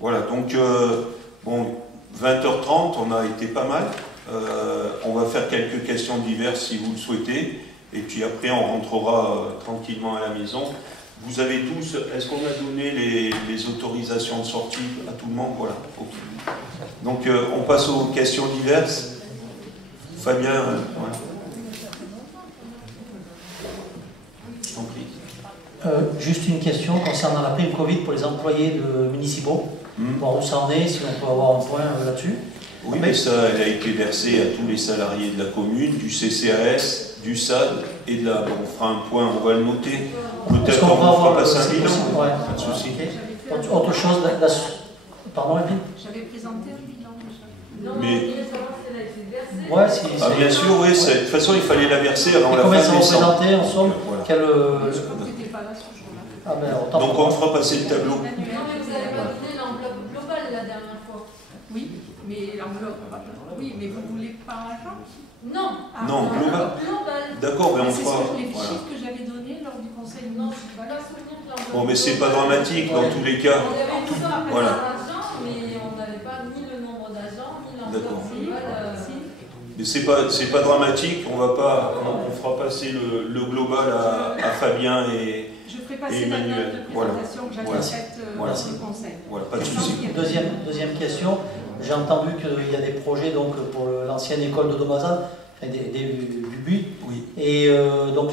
Voilà, donc bon, 20h30, on a été pas mal. On va faire quelques questions diverses si vous le souhaitez. Et puis après, on rentrera tranquillement à la maison. Vous avez tous, est-ce qu'on a donné les autorisations de sortie à tout le monde? Voilà. Okay. Donc on passe aux questions diverses. Fabien, ouais. Je t'en prie. Juste une question concernant la prime Covid pour les employés municipaux. Voir où ça en est, si on peut avoir un point là-dessus. Oui, mais ça, elle a été versée à tous les salariés de la commune, du CCAS, du SAD et de la... Bon, on fera un point, on va le noter. Peut-être qu'on fera passer un bilan, ouais. Pas de souci. Okay. Autre chose, pardon, Evelyne? J'avais présenté un bilan déjà. Mais... Ouais, si, ah, bien sûr, oui, de toute façon, il fallait la verser avant la fin décembre. Combien ça représentait en somme? Voilà. Quel, je crois que tu n'étais pas là ce jour-là. Ah, ben, donc on fera passer le tableau. Non, mais vous avez pas donné l'enveloppe globale la dernière fois. Oui, mais l'enveloppe. Oui, mais vous voulez par argent? Non. Non, global. D'accord, mais on fera. C'est les chiffres que j'avais donnés lors du conseil. Non, je ne suis pas là souvenir que l'enveloppe. Bon, mais c'est pas dramatique dans tous les cas. On avait tout ça après voilà. l'argent, mais on n'avait pas ni le nombre d'agents, ni l'enveloppe globale. Mais c'est pas dramatique, on fera passer le global à Fabien et je ferai passer Emmanuel. la note de présentation que j'avais faite dans le conseil. Voilà, pas de souci. Deuxième question, j'ai entendu qu'il y a des projets donc, pour l'ancienne école de Domazan, enfin, du BUI, oui. Et donc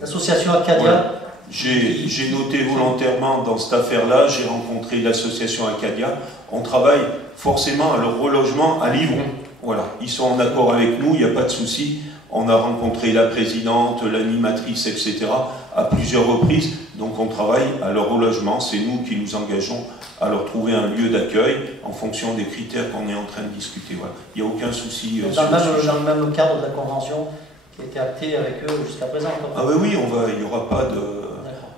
l'association Acadia. Voilà. J'ai noté volontairement dans cette affaire-là, j'ai rencontré l'association Acadia. On travaille forcément à leur relogement à Livron. Voilà, ils sont en accord avec nous, il n'y a pas de souci. On a rencontré la présidente, l'animatrice, etc. à plusieurs reprises. Donc on travaille à leur relogement. C'est nous qui nous engageons à leur trouver un lieu d'accueil en fonction des critères qu'on est en train de discuter. Voilà. Il n'y a aucun souci. Dans le même cadre de la convention qui a été actée avec eux jusqu'à présent. Ah oui, il n'y aura pas de...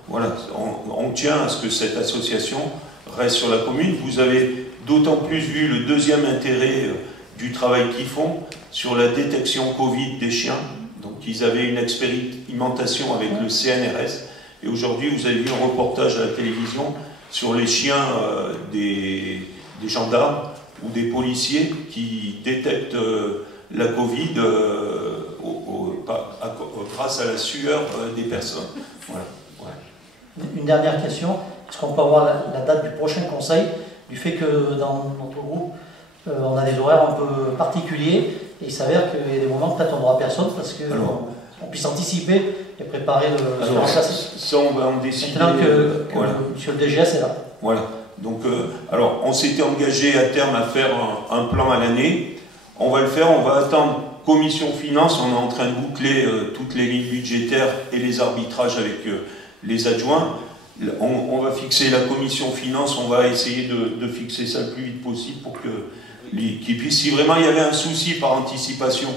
Voilà, on tient à ce que cette association reste sur la commune. Vous avez d'autant plus vu le deuxième intérêt du travail qu'ils font sur la détection Covid des chiens. Donc ils avaient une expérimentation avec le CNRS. Et aujourd'hui, vous avez vu un reportage à la télévision sur les chiens des gendarmes ou des policiers qui détectent la Covid grâce à la sueur des personnes. Voilà. Une dernière question, est-ce qu'on peut avoir la date du prochain conseil, du fait que dans notre groupe, on a des horaires un peu particuliers, et il s'avère qu'il y a des moments peut-être on n'aura personne, parce qu'on puisse anticiper et préparer le remplacement. Ça, on va en décider. Maintenant que voilà. Monsieur le DGS est là. Voilà. Donc, alors, on s'était engagé à terme à faire un plan à l'année. On va le faire, on va attendre commission finance, on est en train de boucler toutes les lignes budgétaires et les arbitrages avec les adjoints. On va fixer la commission finance, on va essayer de fixer ça le plus vite possible pour qu'ils puissent, si vraiment il y avait un souci par anticipation,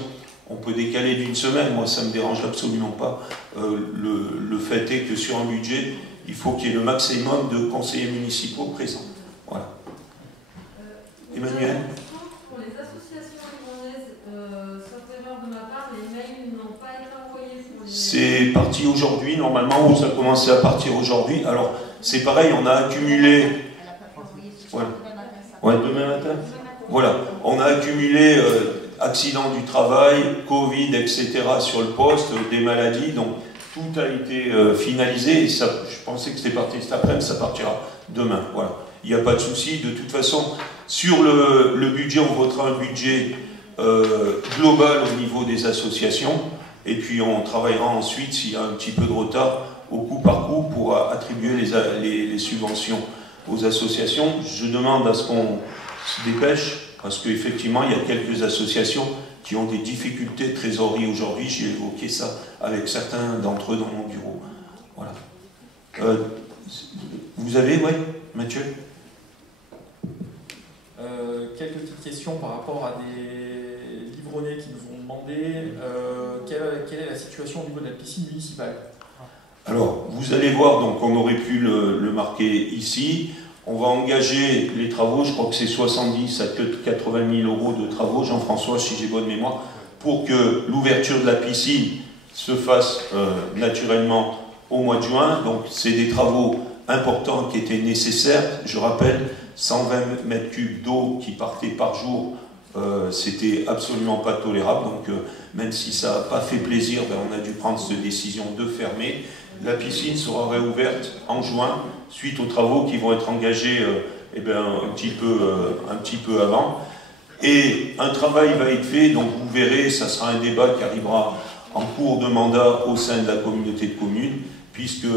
on peut décaler d'une semaine, moi ça ne me dérange absolument pas. Le fait est que sur un budget, il faut qu'il y ait le maximum de conseillers municipaux présents. Voilà. Emmanuel ? Pour les associations limonaises, sauf erreur de ma part, les mails n'ont pas été envoyés pour les... C'est parti aujourd'hui, normalement, ça a commencé à partir aujourd'hui. Alors, c'est pareil, on a accumulé... Voilà. Ouais, demain matin. Voilà, on a accumulé accidents du travail, Covid, etc. sur le poste, des maladies, donc tout a été finalisé. Et ça, je pensais que c'était parti cet après-midi, ça partira demain. Voilà, il n'y a pas de souci. De toute façon, sur le budget, on votera un budget global au niveau des associations. Et puis on travaillera ensuite, s'il y a un petit peu de retard, au coup par coup pour attribuer les subventions aux associations. Je demande à ce qu'on se dépêche, parce qu'effectivement, il y a quelques associations qui ont des difficultés de trésorerie aujourd'hui. J'ai évoqué ça avec certains d'entre eux dans mon bureau. Voilà. Vous avez, oui, Mathieu? Quelques petites questions par rapport à des livronnés qui nous ont demandé quelle est la situation au niveau de la piscine municipale. Alors, vous allez voir, donc on aurait pu le marquer ici. On va engager les travaux, je crois que c'est 70 à 80 000 euros de travaux, Jean-François, si j'ai bonne mémoire, pour que l'ouverture de la piscine se fasse naturellement au mois de juin. Donc, c'est des travaux important qui était nécessaire. Je rappelle, 120 mètres cubes d'eau qui partaient par jour, c'était absolument pas tolérable. Donc même si ça n'a pas fait plaisir, ben, on a dû prendre cette décision de fermer. La piscine sera réouverte en juin, suite aux travaux qui vont être engagés eh ben, un petit peu avant. Et un travail va être fait, donc vous verrez, ça sera un débat qui arrivera en cours de mandat au sein de la communauté de communes, puisque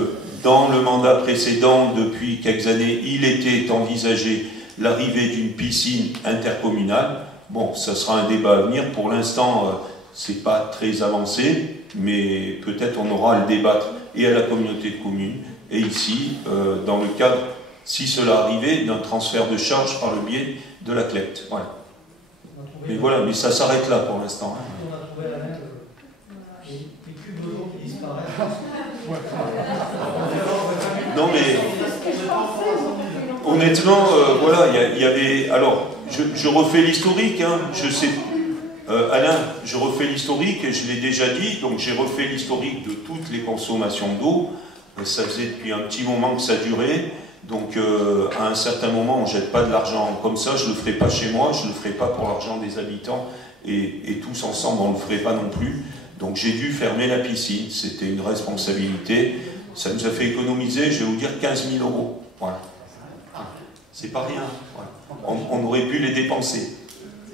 dans le mandat précédent, depuis quelques années, il était envisagé l'arrivée d'une piscine intercommunale. Bon, ça sera un débat à venir. Pour l'instant, c'est pas très avancé, mais peut-être on aura à le débattre et à la communauté de communes, et ici, dans le cadre, si cela arrivait, d'un transfert de charge par le biais de la CLEPT. Voilà. Mais voilà, mais ça s'arrête là pour l'instant. On a trouvé la même, les cubes d'eau qui disparaissent. Non mais, honnêtement, voilà, il y avait... Alors, je refais l'historique, hein, je sais... Alain, je refais l'historique, et je l'ai déjà dit, donc j'ai refait l'historique de toutes les consommations d'eau. Ça faisait depuis un petit moment que ça durait. Donc à un certain moment, on ne jette pas de l'argent comme ça, je ne le ferai pas chez moi, je ne le ferai pas pour l'argent des habitants, et tous ensemble, on ne le ferait pas non plus. Donc j'ai dû fermer la piscine, c'était une responsabilité. Ça nous a fait économiser, je vais vous dire, 15 000 €. Voilà. C'est pas rien. Voilà. On aurait pu les dépenser.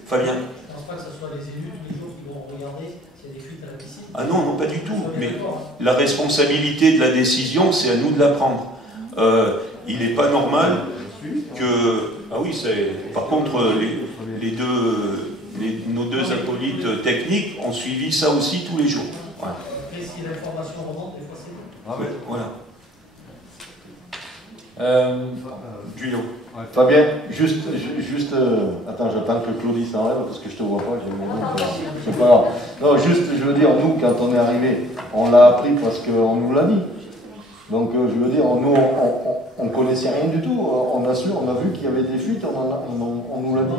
Fabien? Je ne pense pas que ce soit les élus tous les jours qui vont regarder s'il y a des fuites à la piscine. Ah non, non, pas du tout. Mais la responsabilité de la décision, c'est à nous de la prendre. Il n'est pas normal que... Ah oui, par contre, nos deux acolytes techniques ont suivi ça aussi tous les jours. Voilà. Et si l'information remonte, des fois c'est bon. Ah ouais, voilà. Duno. Fabien, juste attends, j'attends que Claudie s'enlève parce que je te vois pas, c'est pas grave. Non, juste, je veux dire, nous, quand on est arrivé, on l'a appris parce qu'on nous l'a dit. Donc, je veux dire, nous, on connaissait rien du tout. On a vu qu'il y avait des fuites, on nous l'a dit.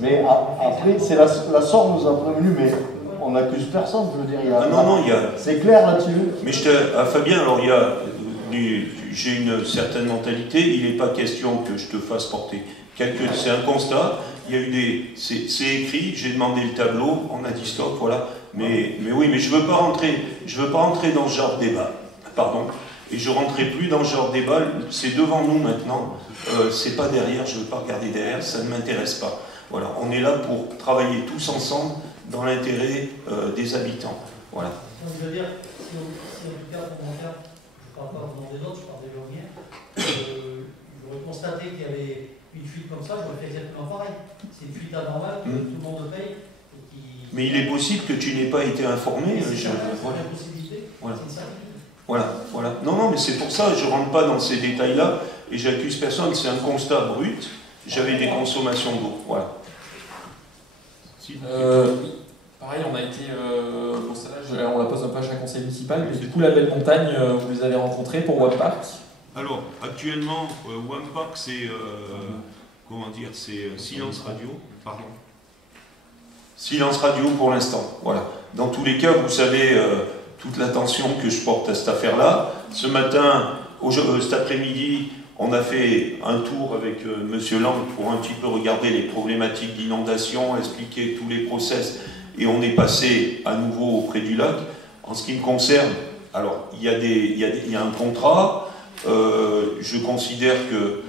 Mais après, c'est la SOR nous a prévenu, mais on n'accuse personne, je veux dire. C'est clair là-dessus. Mais Fabien, alors j'ai une certaine mentalité, il n'est pas question que je te fasse porter. C'est un constat, il y a eu c'est écrit, j'ai demandé le tableau, on a dit stop, voilà. Mais oui, mais je veux pas rentrer dans ce genre de débat. Pardon. Et je ne rentrerai plus dans ce genre de débat, c'est devant nous maintenant, c'est pas derrière, je ne veux pas regarder derrière, ça ne m'intéresse pas. Voilà, on est là pour travailler tous ensemble dans l'intérêt des habitants. Voilà. Je veux dire, si en tout cas, pour mon cas, je ne parle pas au nom des autres, je parle des Léoniens, j'aurais constaté qu'il y avait une fuite comme ça, j'aurais fait exactement pareil. C'est une fuite anormale que tout le monde paye. Mais il est possible que tu n'aies pas été informé. C'est une possibilité, voilà. c'est une certitude. Voilà. Non, mais c'est pour ça, je ne rentre pas dans ces détails-là, et j'accuse personne, c'est un constat brut. J'avais des consommations d'eau, voilà. Pareil, on a été, bon, celle-là, on la pose un peu à chaque conseil municipal, mais du coup, la Belle Montagne, vous les avez rencontrés pour Wapark. Alors, actuellement, Wapark, c'est, comment dire, c'est silence radio, pardon. Silence radio pour l'instant, voilà. Dans tous les cas, vous savez... toute l'attention que je porte à cette affaire-là. Ce matin, cet après-midi, on a fait un tour avec M. Lang pour un petit peu regarder les problématiques d'inondation, expliquer tous les process, et on est passé à nouveau auprès du lac. En ce qui me concerne, alors, il y a un contrat, je considère que,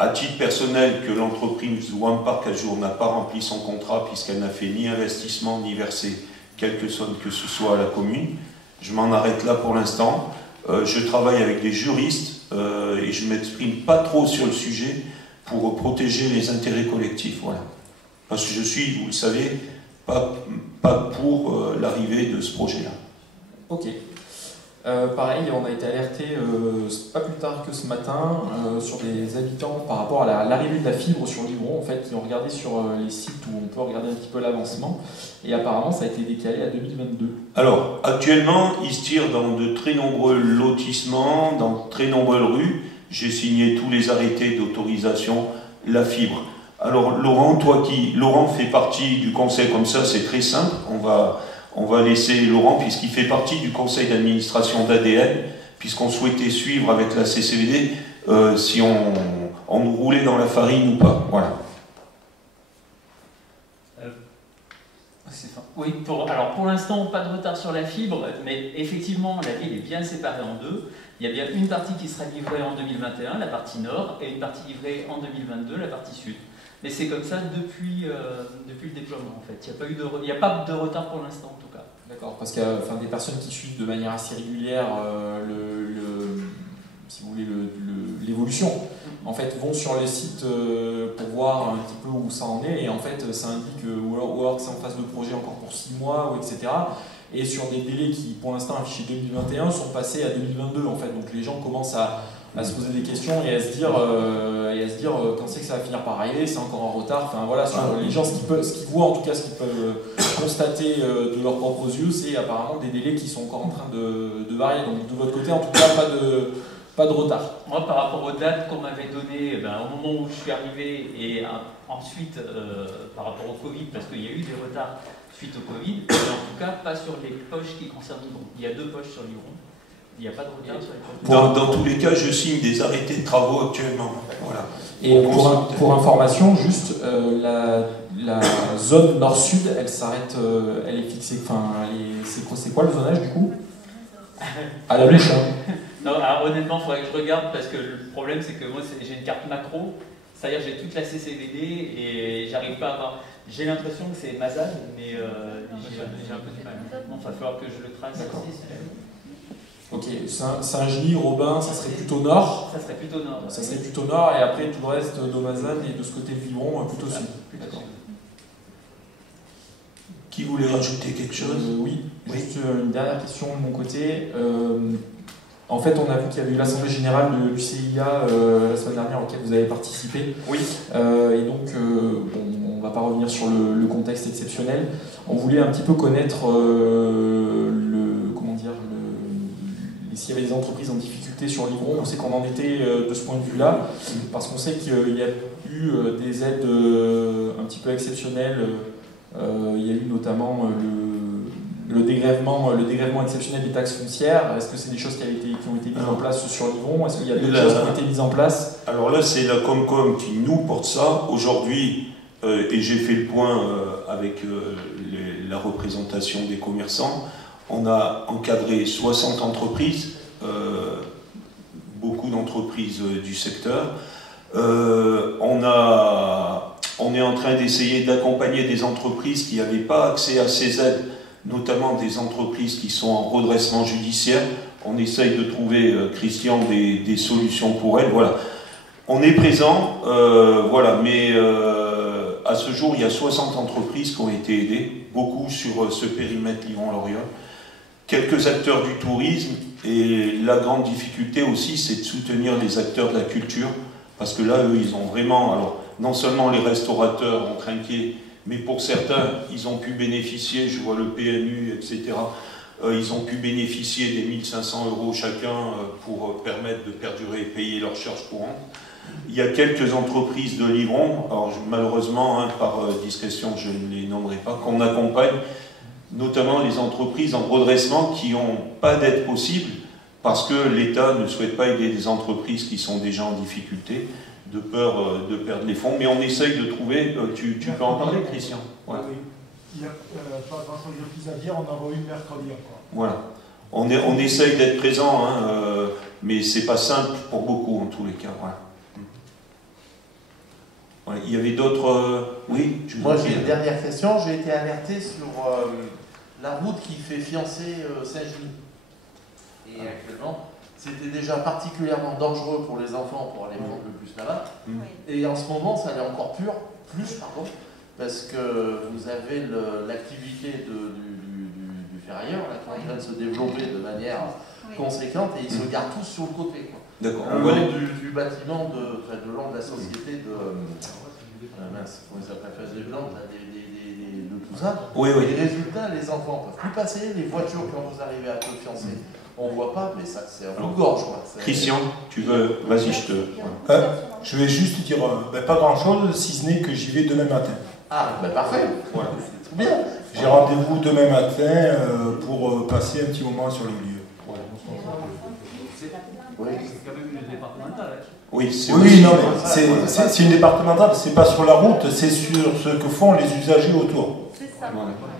à titre personnel, que l'entreprise Wapark à jour n'a pas rempli son contrat puisqu'elle n'a fait ni investissement ni versé quelque somme que ce soit à la commune. Je m'en arrête là pour l'instant. Je travaille avec des juristes et je ne m'exprime pas trop sur le sujet pour protéger les intérêts collectifs. Voilà. Parce que je suis, vous le savez, pas pour l'arrivée de ce projet-là. Ok. Pareil, on a été alerté pas plus tard que ce matin sur des habitants par rapport à l'arrivée de la fibre sur Livron, en fait, qui ont regardé sur les sites où on peut regarder un petit peu l'avancement, et apparemment ça a été décalé à 2022. Alors, actuellement, il se tire dans de très nombreux lotissements, dans de très nombreuses rues. J'ai signé tous les arrêtés d'autorisation, la fibre. Alors, Laurent, Laurent fait partie du conseil comme ça, c'est très simple, on va laisser Laurent, puisqu'il fait partie du conseil d'administration d'ADN, puisqu'on souhaitait suivre avec la CCVD si on nous roulait dans la farine ou pas. Voilà. Oui, alors pour l'instant, pas de retard sur la fibre, mais effectivement, la ville est bien séparée en deux. Il y a bien une partie qui sera livrée en 2021, la partie nord, et une partie livrée en 2022, la partie sud. Mais c'est comme ça depuis le déploiement, en fait. Il n'y a pas de retard pour l'instant, en tout cas. D'accord, parce qu'il y a des personnes qui suivent de manière assez régulière si vous voulez, l'évolution, en fait, vont sur les sites pour voir un petit peu où ça en est, et en fait, ça indique ou alors que c'est en phase de projet encore pour 6 mois, ou etc. Et sur des délais qui, pour l'instant, affichés 2021, sont passés à 2022, en fait. Donc les gens commencent à se poser des questions et à se dire quand c'est que ça va finir par arriver, c'est encore en retard. Enfin voilà, sur les gens, ce qu'ils voient, en tout cas, ce qu'ils peuvent constater de leurs propres yeux, c'est apparemment des délais qui sont encore en train de varier. Donc de votre côté, en tout cas, pas de retard. Moi, par rapport aux dates qu'on m'avait données au moment où je suis arrivé, et ensuite par rapport au Covid, parce qu'il y a eu des retards suite au Covid, mais en tout cas pas sur les poches qui concernent Livron. Il y a 2 poches sur Livron. Il n'y a pas de retard sur les poches. Dans tous les cas, je signe des arrêtés de travaux actuellement. Voilà. Et pour information, juste la zone nord-sud, elle s'arrête, elle est fixée. Enfin, c'est quoi le zonage du coup? À la bouche. Hein. Non, alors, honnêtement, il faudrait que je regarde parce que le problème, c'est que moi, j'ai une carte macro, c'est-à-dire j'ai toute la CCVD et j'arrive pas à avoir. J'ai l'impression que c'est Mazal, mais j'ai un peu du mal. Non, il va falloir que je le trace. D'accord. Ok, Saint-Genis, Robin, ça serait plutôt nord. Ça serait plutôt nord. Ça serait plutôt nord, et après tout le reste d'Aumazane et de ce côté de Livron, plutôt sud. D'accord. Qui voulait rajouter quelque chose? Oui, juste une dernière question de mon côté. En fait, on a vu qu'il y avait eu l'Assemblée Générale de l'UCIA la semaine dernière auquel vous avez participé. Oui. Et donc, on ne va pas revenir sur le contexte exceptionnel. On voulait un petit peu connaître s'il y avait des entreprises en difficulté sur Livron. On sait qu'on en était de ce point de vue-là, parce qu'on sait qu'il y a eu des aides un petit peu exceptionnelles. Il y a eu notamment le dégrèvement exceptionnel des taxes foncières. Est-ce que c'est des choses qui ont été mises en place sur Livron? Est-ce qu'il y a d'autres choses qui ont été mises en place? Alors là, c'est la Comcom qui nous porte ça. Aujourd'hui, et j'ai fait le point avec la représentation des commerçants, on a encadré 60 entreprises, beaucoup d'entreprises du secteur. On est en train d'essayer d'accompagner des entreprises qui n'avaient pas accès à ces aides, notamment des entreprises qui sont en redressement judiciaire. On essaye de trouver, Christian, des solutions pour elles. Voilà. On est présent, voilà, mais à ce jour, il y a 60 entreprises qui ont été aidées, beaucoup sur ce périmètre Livron-Lorient. Quelques acteurs du tourisme, et la grande difficulté aussi, c'est de soutenir les acteurs de la culture, parce que là, eux, ils ont vraiment... Alors, non seulement les restaurateurs ont trinqué, mais pour certains, ils ont pu bénéficier, je vois le PMU, etc., ils ont pu bénéficier des 1 500 € chacun pour permettre de perdurer et payer leurs charges courantes. Il y a quelques entreprises de Livron, alors malheureusement, par discrétion, je ne les nommerai pas, qu'on accompagne, notamment les entreprises en redressement qui n'ont pas d'aide possible parce que l'État ne souhaite pas aider des entreprises qui sont déjà en difficulté, de peur de perdre les fonds. Mais on essaye de trouver... Tu peux en parler, Christian? Oui. Il n'y a pas grand-chose de plus à dire, on en voit une mercredi encore. Voilà. On essaye d'être présent, hein, mais c'est pas simple pour beaucoup en tous les cas. Voilà. Voilà. Il y avait d'autres... oui, moi j'ai une dernière question. J'ai été alerté sur la route qui fait fiancer Saint-Genis. Et actuellement, c'était déjà particulièrement dangereux pour les enfants pour aller prendre le bus là-bas. Et en ce moment, ça l'est encore plus, parce que vous avez l'activité du ferrailleur là, qui est en train de se développer de manière conséquente, et ils se garent tous sur le côté. D'accord. Le long du bâtiment, le long de la société de... mince, comment ça s'appelle, Fèche des Blancs, de tout ça. Oui, oui. Les résultats, les enfants ne peuvent plus passer, les voitures, quand vous arrivez à peu fiancer, on ne voit pas, mais ça, c'est un gorge. Christian, tu veux... Vas-y, je te... Je vais juste dire pas grand-chose, si ce n'est que j'y vais demain matin. Ah, ben parfait. Voilà. C'est bien. J'ai rendez-vous demain matin pour passer un petit moment sur les lieux. Voilà. C'est quand même une départementale. Oui, c'est oui, non, mais c'est une départementale, c'est pas sur la route, c'est sur ce que font les usagers autour. C'est ça.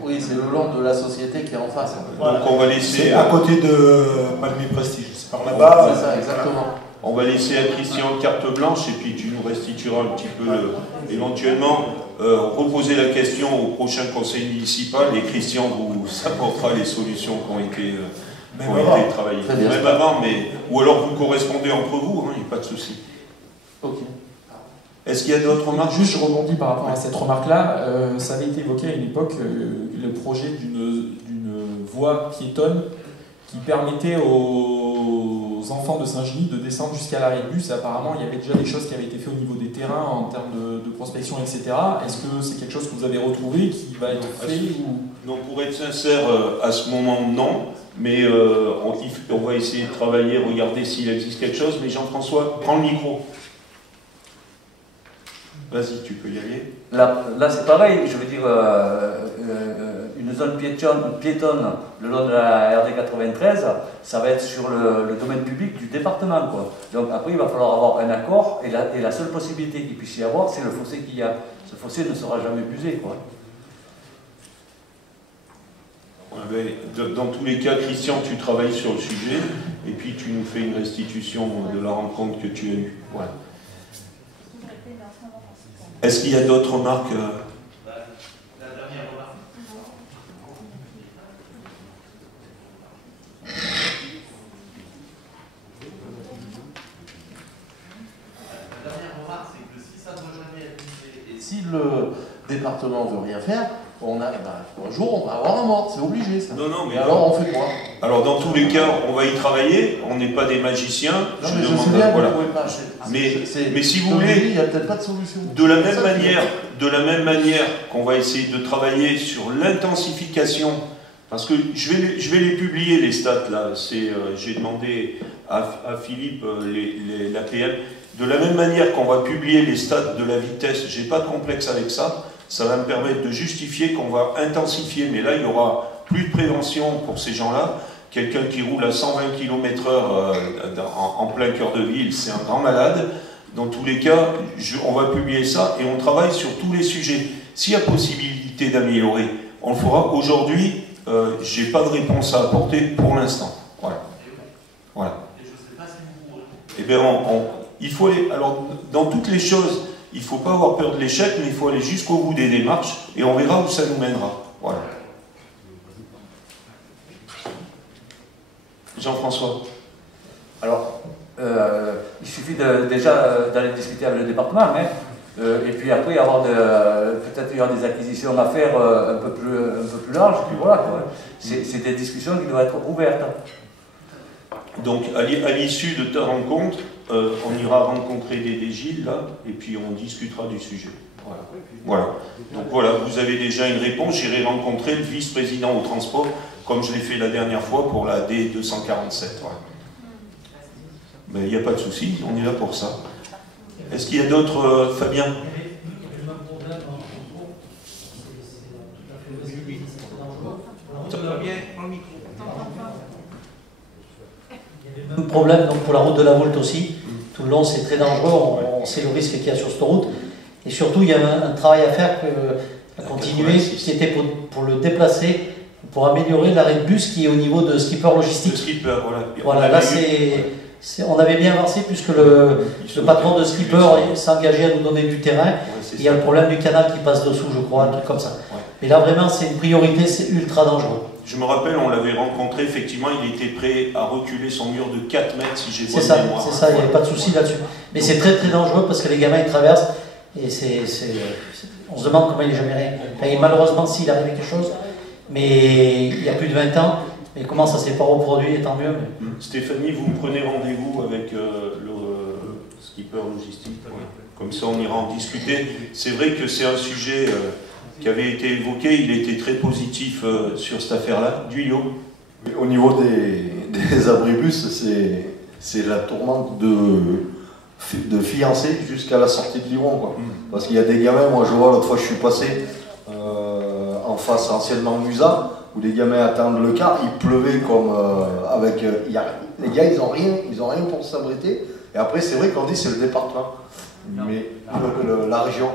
Oui, c'est le long de la société qui est en face. Donc on va laisser... C'est à côté de Palmier Prestige, c'est par là-bas. C'est ça, exactement. On va laisser à Christian carte blanche et puis tu nous restitueras un petit peu, éventuellement, reposer la question au prochain conseil municipal et Christian vous apportera les solutions qui ont été, travaillées. Même avant, mais... Ou alors vous correspondez entre vous, il n'y a pas de souci. Ok. Est-ce qu'il y a d'autres remarques? Juste, je rebondis par rapport à cette remarque-là. Ça avait été évoqué à une époque, le projet d'une voie piétonne qui permettait aux enfants de Saint-Genis de descendre jusqu'à l'arrêt de bus. Et apparemment, il y avait déjà des choses qui avaient été faites au niveau des terrains en termes de prospection, etc. Est-ce que c'est quelque chose que vous avez retrouvé, qui va être fait ou... Non, pour être sincère, à ce moment, non. Mais on va essayer de travailler, regarder s'il existe quelque chose. Mais Jean-François, prends le micro. Vas-y, tu peux y aller. Là c'est pareil, je veux dire, une zone piétonne le long de la RD 93, ça va être sur le domaine public du département, quoi. Donc après, il va falloir avoir un accord, et la seule possibilité qu'il puisse y avoir, c'est le fossé qu'il y a. Ce fossé ne sera jamais busé, quoi. Dans tous les cas, Christian, tu travailles sur le sujet, et puis tu nous fais une restitution de la rencontre que tu as eue. Ouais. Est-ce qu'il y a d'autres remarques? La dernière remarque. La dernière remarque, c'est que si ça ne doit jamais être fait, et si le département ne veut rien faire, un jour on va avoir un mort, c'est obligé ça. Non, mais alors on fait quoi? Alors dans tous les cas, on va y travailler, on n'est pas des magiciens. Non, mais je sais bien, voilà. vous pouvez pas. Mais si vous voulez, il n'y a peut-être pas de solution. De la même manière qu'on va essayer de travailler sur l'intensification, parce que je vais les publier les stats là. J'ai demandé à Philippe l'APM. De la même manière qu'on va publier les stats de la vitesse, j'ai pas de complexe avec ça. Ça va me permettre de justifier qu'on va intensifier, mais là il y aura plus de prévention pour ces gens-là. Quelqu'un qui roule à 120 km/h en plein cœur de ville, c'est un grand malade. Dans tous les cas, on va publier ça et on travaille sur tous les sujets. S'il y a possibilité d'améliorer, on le fera. Aujourd'hui, je n'ai pas de réponse à apporter pour l'instant. Voilà. Et je ne sais pas si vous pourrez. Eh bien, il faut aller. Alors, dans toutes les choses, il ne faut pas avoir peur de l'échec, mais il faut aller jusqu'au bout des démarches et on verra où ça nous mènera. Voilà. Jean-François. Alors, il suffit déjà d'aller discuter avec le département, et puis après peut-être il y aura des acquisitions à faire un peu plus larges, et puis voilà, quoi. C'est des discussions qui doivent être ouvertes. Donc, à l'issue de ta rencontre, on ira rencontrer des Gilles, là, et puis on discutera du sujet. Voilà. Donc voilà, vous avez déjà une réponse. J'irai rencontrer le vice-président au transport, comme je l'ai fait la dernière fois pour la D247. Voilà. Mais il n'y a pas de souci, on est là pour ça. Est-ce qu'il y a d'autres, Fabien? Le problème donc, pour la route de la Voulte aussi, tout le long c'est très dangereux, on sait le risque qu'il y a sur cette route. Et surtout il y a un travail à faire, à continuer, c'était pour le déplacer, pour améliorer l'arrêt de bus qui est au niveau de Skipper Logistique. Skipper, voilà. Voilà, là on avait bien avancé puisque le patron de Skipper s'est engagé à nous donner du terrain. Il y a le problème du canal qui passe dessous, je crois, un truc comme ça. Mais là vraiment c'est une priorité, c'est ultra dangereux. Je me rappelle, on l'avait rencontré, effectivement, il était prêt à reculer son mur de 4 mètres, si j'ai bonne mémoire. C'est ça, il n'y avait pas de souci là-dessus. Mais c'est très très dangereux parce que les gamins ils traversent et on se demande comment il n'est jamais rien. Enfin, malheureusement, s'il arrive quelque chose, mais il y a plus de 20 ans, et comment ça ne s'est pas reproduit, et tant mieux. Mais... Stéphanie, vous prenez rendez-vous avec le Skipper Logistique, comme ça on ira en discuter. C'est vrai que c'est un sujet qui avait été évoqué, il était très positif sur cette affaire-là. Duilio. Au niveau des abribus, c'est la tourmente de fiancés jusqu'à la sortie de Livron, quoi. Parce qu'il y a des gamins, moi je vois, l'autre fois je suis passé en face anciennement Musa, où les gamins attendent le car, il pleuvait comme les gars, ils ont rien pour s'abriter. Et après, c'est vrai qu'on dit c'est le département, mais la région,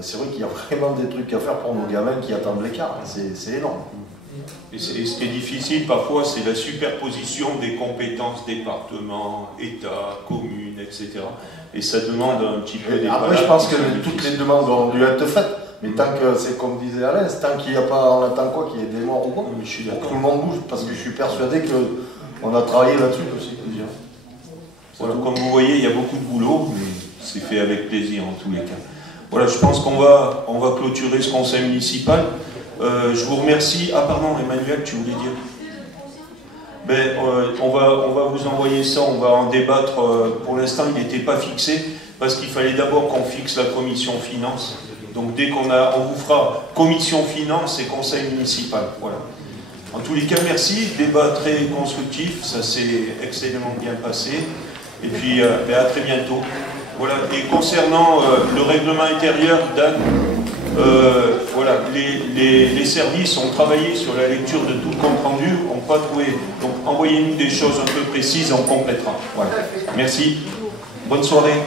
c'est vrai qu'il y a vraiment des trucs à faire pour nos gamins qui attendent l'écart. C'est énorme. Et ce qui est difficile parfois, c'est la superposition des compétences département, État, commune, etc. Et ça demande un petit peu des... Après, je pense que toutes les demandes ont dû être faites. Mais tant que, c'est comme disait Alain, tant qu'il n'y a pas, on attend quoi, qu'il y ait des morts ou quoi, pour que tout le monde bouge, parce que je suis persuadé qu'on a travaillé là-dessus aussi. Voilà, comme vous voyez, il y a beaucoup de boulot, mais c'est fait avec plaisir en tous les cas. Voilà, je pense qu'on va clôturer ce conseil municipal. Je vous remercie. Ah pardon, Emmanuel, tu voulais dire? Ben, on va vous envoyer ça, on va en débattre. Pour l'instant, il n'était pas fixé, parce qu'il fallait d'abord qu'on fixe la commission finance. Donc dès on vous fera commission finance et conseil municipal. Voilà. En tous les cas, merci. Débat très constructif, ça s'est excellemment bien passé. Et puis, à très bientôt. Voilà. Et concernant le règlement intérieur, Dan, voilà, les services ont travaillé sur la lecture de tout le compte rendu, n'ont pas trouvé. Donc envoyez-nous des choses un peu précises, on complétera. Voilà. Merci. Bonne soirée.